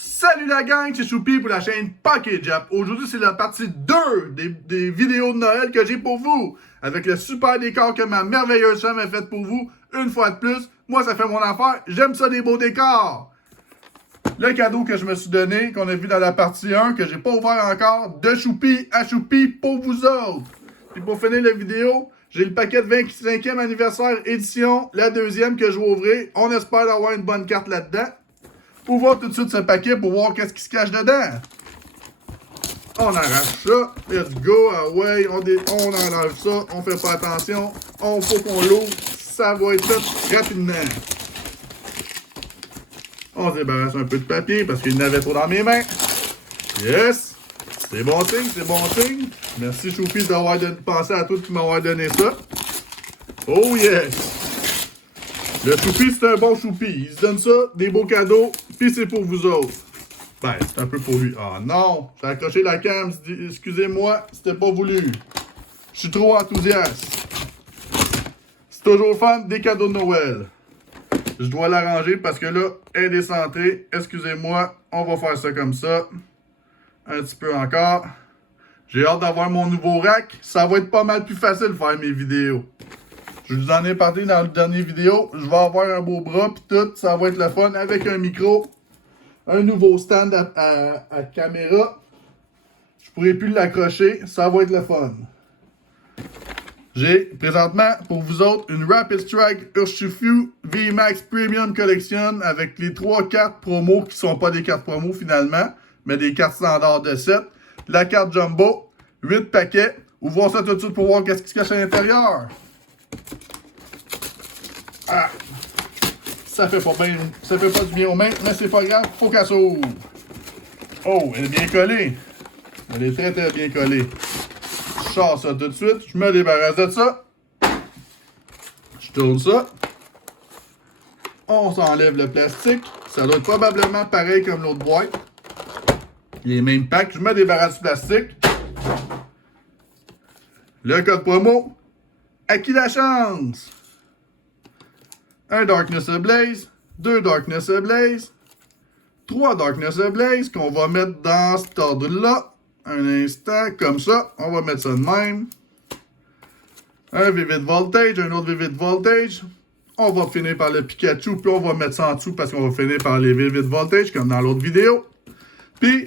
Salut la gang, c'est Choupi pour la chaîne Package Up. Aujourd'hui, c'est la partie 2 des vidéos de Noël que j'ai pour vous. Avec le super décor que ma merveilleuse femme a fait pour vous, une fois de plus. Moi, ça fait mon affaire. J'aime ça, des beaux décors. Le cadeau que je me suis donné, qu'on a vu dans la partie 1, que j'ai pas ouvert encore, de Choupi à Choupi pour vous autres. Puis pour finir la vidéo, j'ai le paquet de 25e anniversaire édition, la deuxième que je vais ouvrir. On espère avoir une bonne carte là-dedans. Ouvre tout de suite ce paquet pour voir qu'est-ce qui se cache dedans. On arrache ça. Let's go. Ah ouais, on enlève ça. On fait pas attention. On faut qu'on l'ouvre. Ça va être fait rapidement. On se débarrasse un peu de papier parce qu'il y en avait trop dans mes mains. Yes. C'est bon signe, c'est bon signe. Merci Choupi d'avoir pensé à tout et de m'avoir donné ça. Oh yes. Le Choupi, c'est un bon Choupi. Il se donne ça, des beaux cadeaux, puis c'est pour vous autres. Ben, c'est un peu pour lui. Ah non, j'ai accroché la cam, excusez-moi, c'était pas voulu. Je suis trop enthousiaste. C'est toujours fun des cadeaux de Noël. Je dois l'arranger parce que là, elle est décentrée. Excusez-moi, on va faire ça comme ça. Un petit peu encore. J'ai hâte d'avoir mon nouveau rack. Ça va être pas mal plus facile de faire mes vidéos. Je vous en ai parlé dans la dernière vidéo. Je vais avoir un beau bras pis tout. Ça va être le fun avec un micro. Un nouveau stand à caméra. Je pourrai plus l'accrocher. Ça va être le fun. J'ai présentement pour vous autres une Rapid Strike Urshifu VMAX Premium Collection avec les 3 cartes promo qui sont pas des cartes promo finalement, mais des cartes standards de 7. La carte Jumbo, 8 paquets. Ouvrons ça tout de suite pour voir qu'est-ce qui se cache à l'intérieur. Ah, ça fait pas du bien aux mains, mais c'est pas grave, faut qu'elle s'ouvre. Oh, elle est bien collée. Elle est très très bien collée. Je sors ça tout de suite, je me débarrasse de ça. Je tourne ça. On s'enlève le plastique. Ça doit être probablement pareil comme l'autre boîte. Les mêmes packs, je me débarrasse du plastique. Le code promo. À qui la chance? Un Darkness Ablaze, 2 Darkness Ablaze, 3 Darkness Ablaze qu'on va mettre dans cet ordre-là. Un instant, comme ça. On va mettre ça de même. Un Vivid Voltage, un autre Vivid Voltage. On va finir par le Pikachu, puis on va mettre ça en dessous parce qu'on va finir par les Vivid Voltage, comme dans l'autre vidéo. Puis,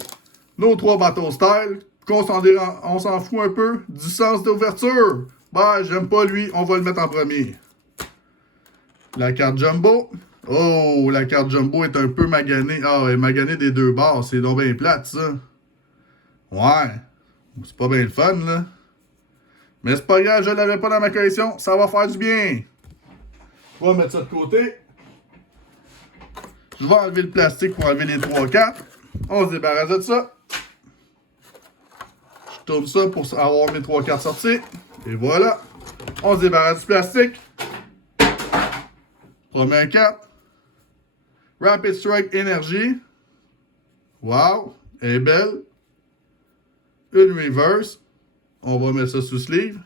nos 3 Battle Style, on s'en fout un peu du sens d'ouverture. Bah, j'aime pas lui, on va le mettre en premier. La carte Jumbo. Oh, la carte Jumbo est un peu maganée. Ah, elle est maganée des deux bords. C'est donc bien plate, ça. Ouais. C'est pas bien le fun, là. Mais c'est pas grave, je l'avais pas dans ma collection. Ça va faire du bien. On va mettre ça de côté. Je vais enlever le plastique pour enlever les 3 cartes. On se débarrasse de ça. Je tourne ça pour avoir mes 3 cartes sorties. Et voilà. On se débarrasse du plastique. Première carte. Rapid Strike Energy. Wow. Elle est belle. Une reverse. On va mettre ça sous sleeve.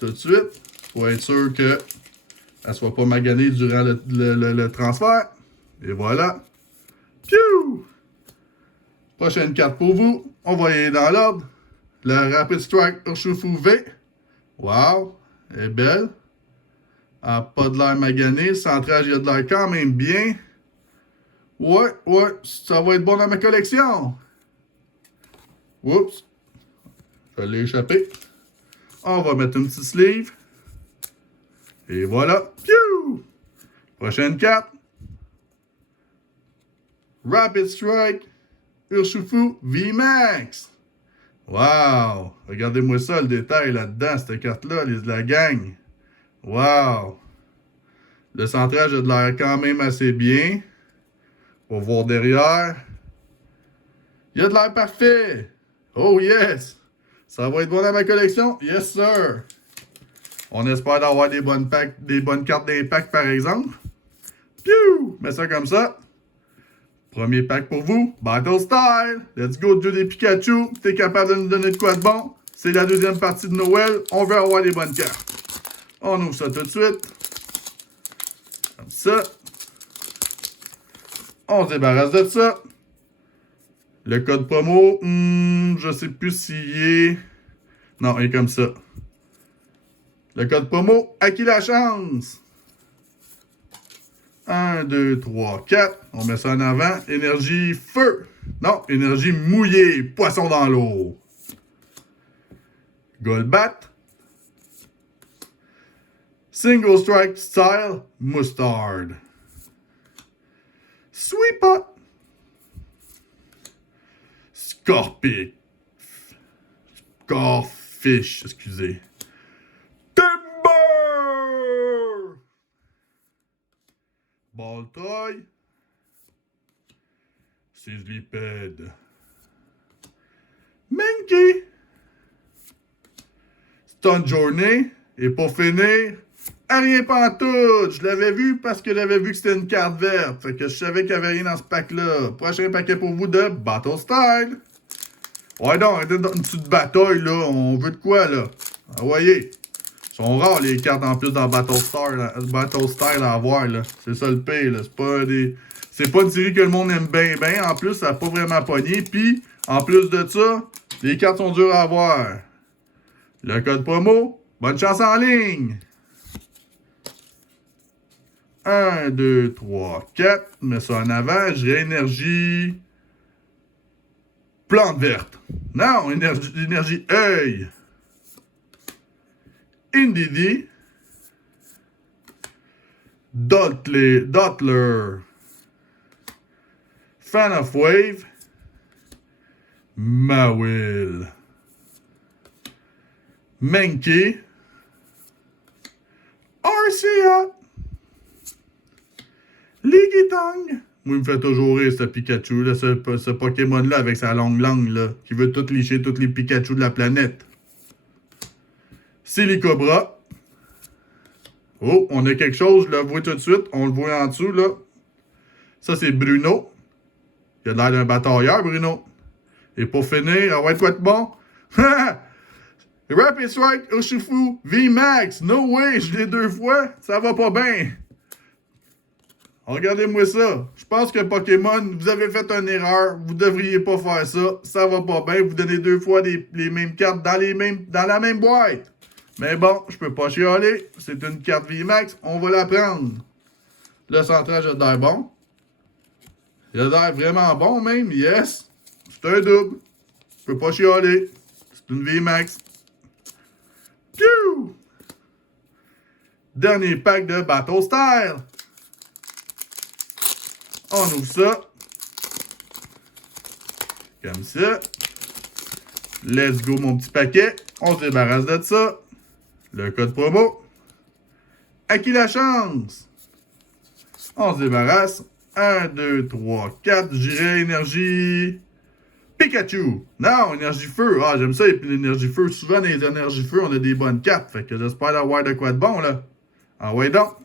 Tout de suite. Pour être sûr qu'elle ne soit pas maganée durant le transfert. Et voilà. Piou! Prochaine carte pour vous. On va y aller dans l'ordre. La Rapid Strike Urshifu V. Wow. Elle est belle. Elle n'a pas de l'air magané. Le centrage, il y a de l'air quand même bien. Ouais, ça va être bon dans ma collection. Oups. Je l'ai échappé. On va mettre une petite sleeve. Et voilà. Piou! Prochaine carte. Rapid Strike Urshifu VMAX. Wow! Regardez-moi ça, le détail là-dedans, cette carte-là, la gang. Wow! Le centrage a de l'air quand même assez bien. On va voir derrière. Il y a de l'air parfait! Oh yes! Ça va être bon dans ma collection? Yes sir! On espère d'avoir des bonnes cartes d'impact par exemple. Piou! Mets ça comme ça. Premier pack pour vous. Battle Style! Let's go, Dieu des Pikachu! T'es capable de nous donner de quoi de bon? C'est la deuxième partie de Noël. On veut avoir des bonnes cartes. On ouvre ça tout de suite. Comme ça. On se débarrasse de ça. Le code promo, je sais plus s'il est... Non, il est comme ça. Le code promo, à qui la chance? 1, 2, 3, 4. On met ça en avant. Énergie feu. Non, énergie mouillée. Poisson dans l'eau. Golbat. Single Strike Style Mustard. Sweetpot. Scorpic. Scorfish, excusez. Timber! Baltoy. Sizzlipede. Mankey. Stun Journey. Et pour finir, rien pantoute. Je l'avais vu parce que j'avais vu que c'était une carte verte. Fait que je savais qu'il n'y avait rien dans ce pack-là. Prochain paquet pour vous de Battle Style. Ouais, donc, une petite bataille, là. On veut de quoi, là? Ah, voyez. Ils sont rares, les cartes, en plus, dans Battle Style à avoir, là. C'est ça le pire, là. C'est pas une série que le monde aime bien, bien. En plus, ça n'a pas vraiment pogné. Puis, en plus de ça, les cartes sont dures à avoir. Le code promo, bonne chance en ligne. 1, 2, 3, 4. Mets ça en avant. J'ai énergie. Plante verte. Non, énergie œil. Indeedee. Dottler. Fan of Wave. Mawil. Mankey. Arcia. Ligitang. Moi, il me fait toujours rire, ce Pikachu, là, ce Pokémon-là, avec sa longue langue, là, qui veut tout licher tous les Pikachu de la planète. Silicobra. Oh, on a quelque chose, je le vois tout de suite. On le voit en dessous, là. Ça, c'est Bruno. Il a l'air d'un batailleur, Bruno. Et pour finir, on va être quoi de bon? Rapid Strike, Urshifu, VMAX. No way, je l'ai 2 fois. Ça va pas bien. Regardez-moi ça. Je pense que Pokémon, vous avez fait une erreur. Vous devriez pas faire ça. Ça va pas bien. Vous donnez 2 fois les mêmes cartes dans la même boîte. Mais bon, je peux pas chialer. C'est une carte VMAX. On va la prendre. Le centrage a l'air bon. Il a l'air vraiment bon même. Yes. C'est un double. Je peux pas chialer. C'est une VMAX. Piou! Dernier pack de Battle Style. On ouvre ça. Comme ça. Let's go, mon petit paquet. On se débarrasse de ça. Le code promo. À qui la chance? On se débarrasse. 1, 2, 3, 4. J'irai énergie. Pikachu. Non, énergie feu. Ah, j'aime ça, l'énergie feu. Souvent, dans les énergies feu, on a des bonnes cartes. Fait que j'espère avoir de quoi de bon, là. Ah ouais, donc.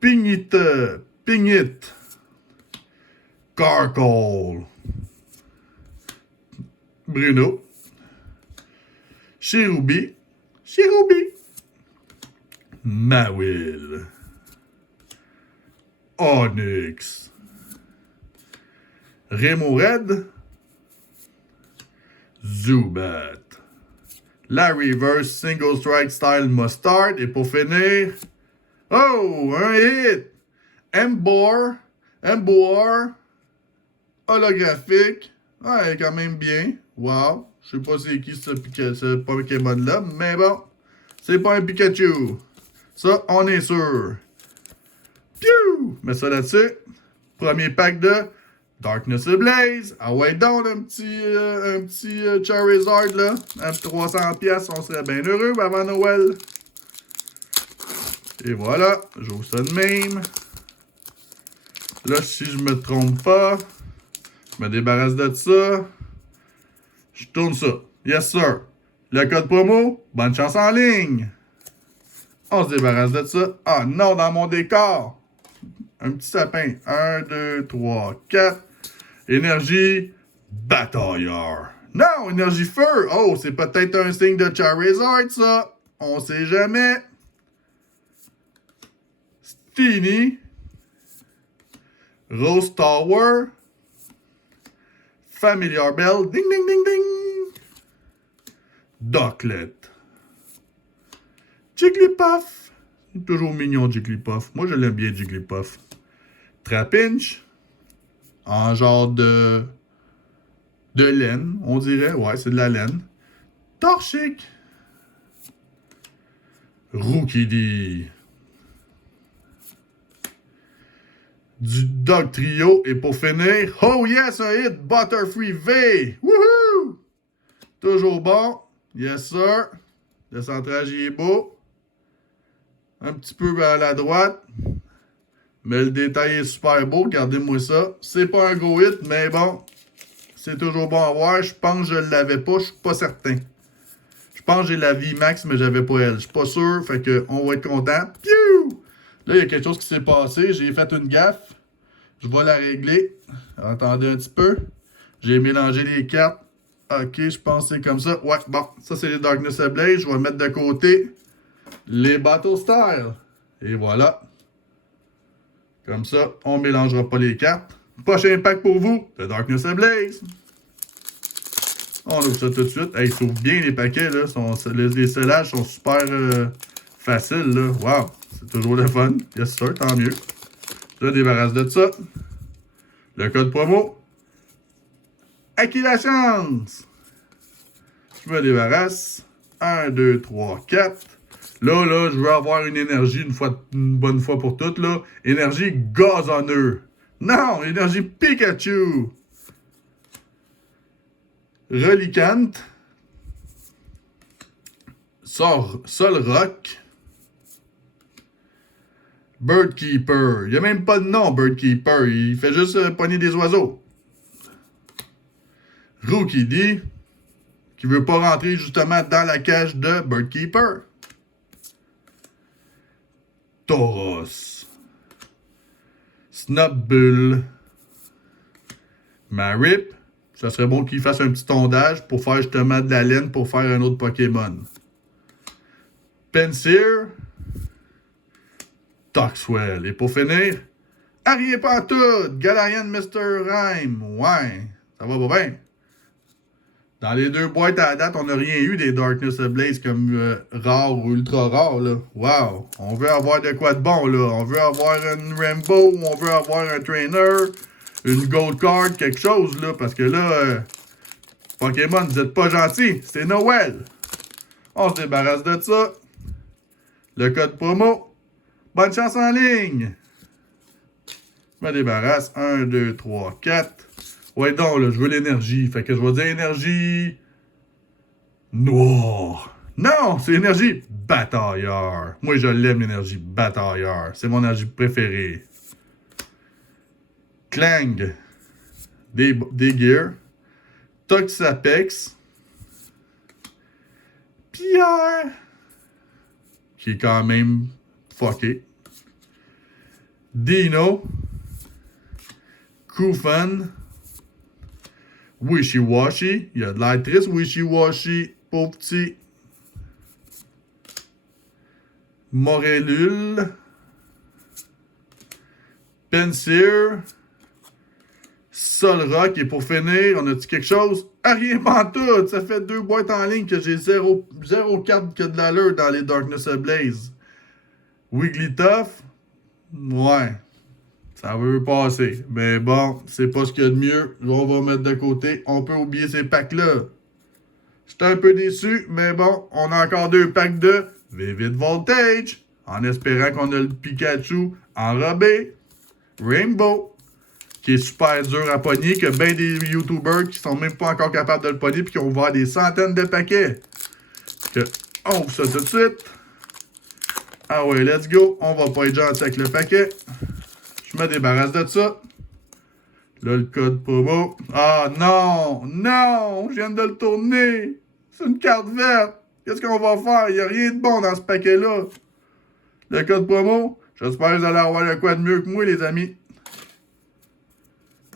Pignite. Carcole. Bruno. Cherubi. Mawil. Onyx. Remoraid. Zubat. La Reverse Single Strike Style Mustard. Et pour finir... Oh! Un hit! Emboar. Holographique. Ouais, quand même bien. Wow. Je sais pas c'est qui ce Pokémon-là, mais bon. C'est pas un Pikachu. Ça, on est sûr. Piou! Mets ça là-dessus. Premier pack de Darkness Ablaze. Ah ouais, donc un petit Charizard, là. À 300$, on serait bien heureux avant Noël. Et voilà, j'ouvre ça de même. Là, si je me trompe pas, je me débarrasse de ça. Je tourne ça. Yes, sir. Le code promo, bonne chance en ligne. On se débarrasse de ça. Ah non, dans mon décor. Un petit sapin. 1, 2, 3, 4. Énergie batailleur. Non, énergie feu. Oh, c'est peut-être un signe de Charizard, ça. On sait jamais. Steenie. Rose Tower. Familiar Bell. Ding, ding, ding, ding. Ducklet. Jigglypuff. Toujours mignon, Jigglypuff. Moi, je l'aime bien, Jigglypuff. Trapinch. En genre de laine, on dirait. Ouais, c'est de la laine. Torchic. Rookidee. Du Dog Trio. Et pour finir, oh yes, un hit, Butterfree V. Woohoo! Toujours bon. Yes, sir. Le centrage, il est beau. Un petit peu à la droite. Mais le détail est super beau. Regardez-moi ça. C'est pas un gros hit, mais bon. C'est toujours bon à voir. Je pense que je l'avais pas. Je suis pas certain. Je pense que j'ai la VMAX, mais j'avais pas elle. Je suis pas sûr. Fait que on va être content. Piou! Là, il y a quelque chose qui s'est passé. J'ai fait une gaffe. Je vais la régler. Attendez un petit peu. J'ai mélangé les cartes. Ok, je pense que c'est comme ça. Ouais, bon. Ça, c'est les Darkness Ablaze. Je vais mettre de côté les Battle Style. Et voilà. Comme ça, on ne mélangera pas les cartes. Prochain pack pour vous, le Darkness Ablaze. On ouvre ça tout de suite. Hey, ils s'ouvrent bien les paquets, là. Les scellages sont super faciles, là. Wow, c'est toujours le fun. Yes, sir, tant mieux. Je débarrasse de ça. Le code promo. À qui la chance? Je me débarrasse. 1, 2, 3, 4. Là, je veux avoir une énergie une bonne fois pour toutes, là. Énergie gazonneux. Non, énergie Pikachu. Reliquante. Solrock. Birdkeeper. Il n'y a même pas de nom, Birdkeeper. Il fait juste pogner des oiseaux. Rookidee. Qui veut pas rentrer justement dans la cage de Birdkeeper. Tauros. Snubbull. Marip. Ça serait bon qu'il fasse un petit tondage pour faire justement de la laine pour faire un autre Pokémon. Penseer. Toxwell. Et pour finir, Ariapantoute. Galarian Mr. Rhyme. Ouais, ça va pas bien. Dans les deux boîtes à la date, on n'a rien eu des Darkness Ablaze comme rare ou ultra rare, là. Wow! On veut avoir de quoi de bon, là. On veut avoir une Rainbow, on veut avoir un Trainer, une Gold Card, quelque chose, là. Parce que là, Pokémon, vous êtes pas gentils. C'est Noël. On se débarrasse de ça. Le code promo. Bonne chance en ligne. Je me débarrasse. 1, 2, 3, 4. Ouais, donc, là, je veux l'énergie. Fait que je vais dire énergie noire. Non, c'est énergie batailleur. Moi, je l'aime, l'énergie batailleur. C'est mon énergie préférée. Clang. Des gears. Toxapex. Pierre. Qui est quand même fucké. Dino. Koufan. Wishy-washy. Il y a de l'air triste, Wishy-washy. Pauvre petit. Morellule. Penseer. Solrock. Et pour finir, on a-tu quelque chose? Ah, rien pantoute! Ça fait 2 boîtes en ligne que j'ai 0 carte que de l'allure dans les Darkness Ablaze. Wigglytuff. Ouais. Ça veut passer. Mais bon, c'est pas ce qu'il y a de mieux. On va mettre de côté. On peut oublier ces packs-là. J'étais un peu déçu, mais bon, on a encore 2 packs de Vivid Voltage. En espérant qu'on a le Pikachu enrobé. Rainbow. Qui est super dur à pogner. Que ben des YouTubers qui sont même pas encore capables de le pogner. Puis qui ont ouvert des centaines de paquets. Que on ouvre ça tout de suite. Ah ouais, let's go. On va pas être gentil avec le paquet. Je me débarrasse de ça. Là, le code promo. Ah non! Non! Je viens de le tourner! C'est une carte verte! Qu'est-ce qu'on va faire? Il n'y a rien de bon dans ce paquet-là. Le code promo. J'espère que vous allez avoir le quoi de mieux que moi, les amis.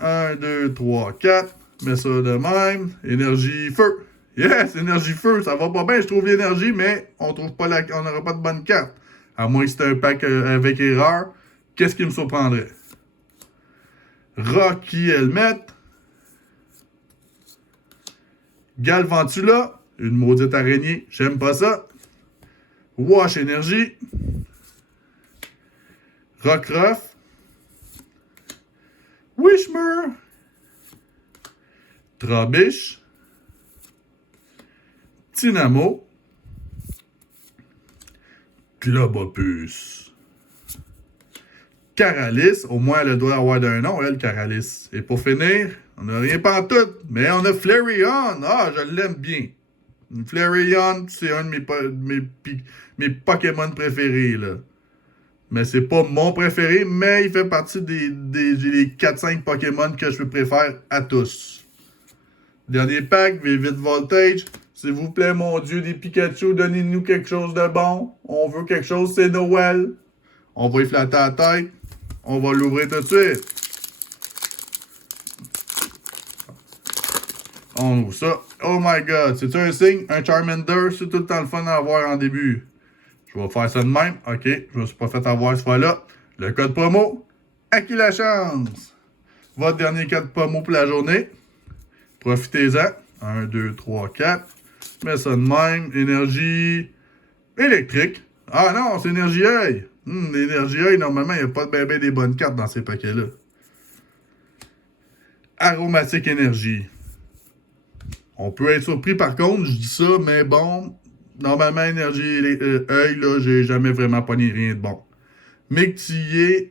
1, 2, 3, 4. Mets ça de même. Énergie feu. Yes! Énergie feu. Ça va pas bien, je trouve l'énergie, mais on n'aura pas de bonne carte. À moins que c'était un pack avec erreur. Qu'est-ce qui me surprendrait? Rocky Helmet. Galvantula, une maudite araignée, j'aime pas ça. Wash Energy. Rockruff. Wishmer. Trubbish. Tynamo. Globopus. Caralis, au moins elle doit avoir d'un nom, elle, Caralis. Et pour finir, on n'a rien pantoute, mais on a Flareon. Ah, je l'aime bien. Flareon, c'est un de mes Pokémon préférés, là. Mais c'est pas mon préféré, mais il fait partie des 4-5 Pokémon que je préfère à tous. Dernier pack, V8 Voltage. S'il vous plaît, mon Dieu, des Pikachu, donnez-nous quelque chose de bon. On veut quelque chose, c'est Noël. On va y flatter la tête. On va l'ouvrir tout de suite. On ouvre ça. Oh my god, c'est-tu un signe? Un Charmander? C'est tout le temps le fun à avoir en début. Je vais faire ça de même. OK, je me suis pas fait avoir cette fois-là. Le code promo, à qui la chance? Votre dernier code promo pour la journée. Profitez-en. 1, 2, 3, 4. Mets ça de même. Énergie électrique. Ah non, c'est énergie œil. L'énergie œil, normalement, il n'y a pas de bébé des bonnes cartes dans ces paquets-là. Aromatique énergie. On peut être surpris par contre, je dis ça, mais bon, normalement, énergie œil, là, j'ai jamais vraiment pogné rien de bon. Mictiena,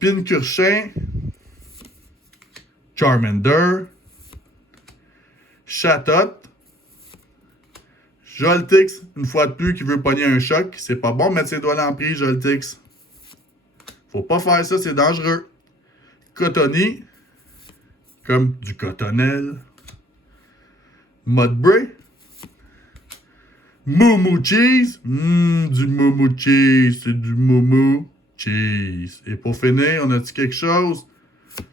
Pincurchin, Charmander, Chatot, Joltix, une fois de plus, qui veut pogner un choc. C'est pas bon mettre ses doigts dans le prix, Joltix. Faut pas faire ça, c'est dangereux. Cotony, comme du cotonnel. Mudbray. Moumou Cheese. Du Moumou Cheese. C'est du Moumou Cheese. Et pour finir, on a-tu quelque chose?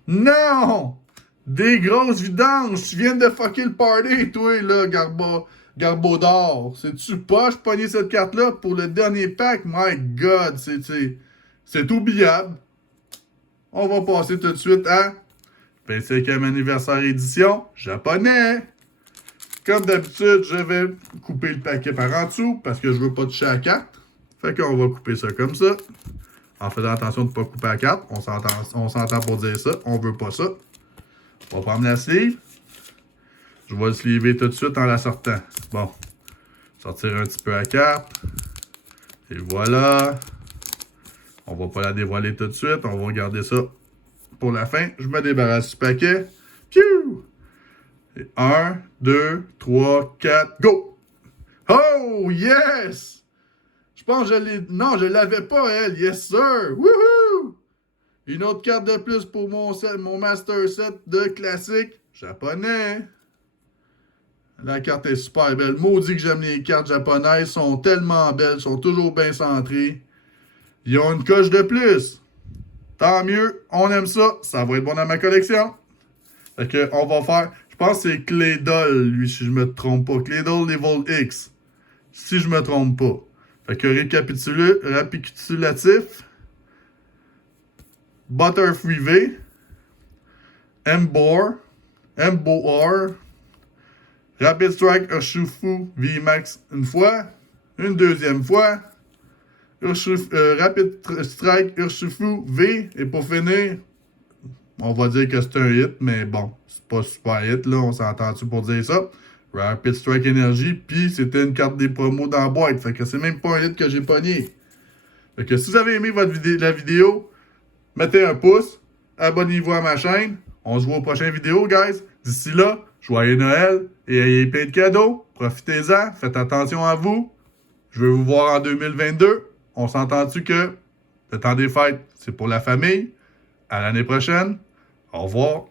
Non! Des grosses vidanges. Tu viens de fucker le party, toi, là, Garbodor. C'est-tu poche pogner cette carte-là pour le dernier pack? My God, c'est oubliable. On va passer tout de suite à 25e anniversaire édition japonais. Comme d'habitude, je vais couper le paquet par en dessous parce que je veux pas toucher à 4. Fait qu'on va couper ça comme ça. En faisant attention de ne pas couper à 4. On s'entend pour dire ça. On veut pas ça. On va prendre la sleeve. Je vais le sleever tout de suite en la sortant. Bon. Sortir un petit peu à 4. Et voilà. On va pas la dévoiler tout de suite. On va garder ça pour la fin. Je me débarrasse du paquet. Piou! 1, 2, 3, 4, go! Oh, yes! Je pense que je l'ai... Non, je l'avais pas, elle. Yes, sir! Woohoo! Une autre carte de plus pour mon Master Set de classique japonais. La carte est super belle. Maudit que j'aime les cartes japonaises. Sont tellement belles. Sont toujours bien centrées. Ils ont une coche de plus. Tant mieux. On aime ça. Ça va être bon dans ma collection. Fait que on va faire... Je pense que c'est Claydol, lui, si je me trompe pas. Claydol Level X. Si je me trompe pas. Fait que récapitulatif. Butterfree V. Embor. Rapid Strike Urshifu VMAX une fois. Une deuxième fois. Rapid Strike Urshifu V. Et pour finir, on va dire que c'est un hit, mais bon, c'est pas super hit, là, on s'entend-tu pour dire ça. Rapid Strike Energy, puis c'était une carte des promos dans la boîte, fait que c'est même pas un hit que j'ai pogné. Fait que si vous avez aimé la vidéo, mettez un pouce, abonnez-vous à ma chaîne, on se voit aux prochaines vidéos, guys. D'ici là, joyeux Noël, et ayez plein de cadeaux, profitez-en, faites attention à vous. Je vais vous voir en 2022. On s'entend-tu que le temps des fêtes, c'est pour la famille. À l'année prochaine. Au revoir.